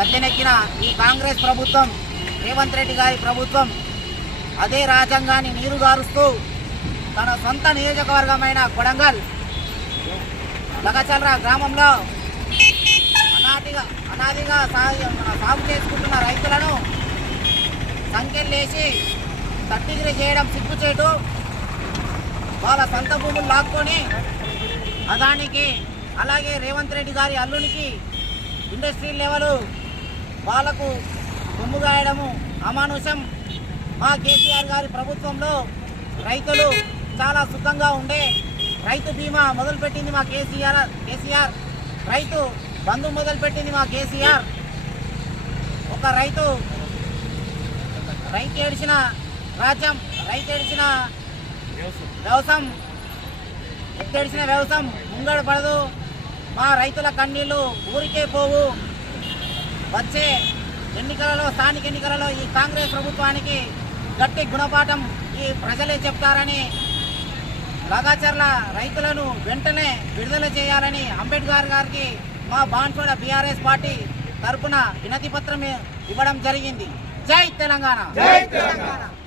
గద్దెనెక్కిన ఈ కాంగ్రెస్ ప్రభుత్వం, రేవంత్ రెడ్డి గారి ప్రభుత్వం అదే రాజ్యాంగాన్ని నీరుగారుస్తూ తన సొంత నియోజకవర్గమైన కొడంగల్ లగచర్ల గ్రామంలో అనాదిగా సాగు చేసుకుంటున్న రైతులను సంఖ్యలేసి తట్టిగిరి చేయడం సిగ్గుచేటు. వాళ్ళ సొంత భూములు లాక్కొని అదానికి అలాగే రేవంత్ రెడ్డి గారి అల్లునికి ఇండస్ట్రీ లెవెల్ వాళ్లకు కొమ్ముగాయడము అమానుషం. మా కేసీఆర్ గారి ప్రభుత్వంలో రైతులు చాలా సుఖంగా ఉండే. రైతు బీమా మొదలుపెట్టింది మా కేసీఆర్. రైతు బంధు మొదలుపెట్టింది మా కేసీఆర్. ఒక రైతు ఏడిచిన రాజ్యం, రైతు ఏడిచిన వ్యవసాయం, ఎత్తేడిచిన వ్యవసాయం ముంగడ పడదు. మా రైతుల కన్నీళ్లు ఊరికే పోవు. వచ్చే ఎన్నికలలో, స్థానిక ఎన్నికలలో ఈ కాంగ్రెస్ ప్రభుత్వానికి గట్టి గుణపాఠం ఈ ప్రజలే చెప్తారని, లగాచర్ల రైతులను వెంటనే విడుదల చేయాలని అంబేద్కర్ గారికి మా బాన్స్వాడ బీఆర్ఎస్ పార్టీ తరఫున వినతి పత్రం ఇవ్వడం జరిగింది. జై తెలంగాణ.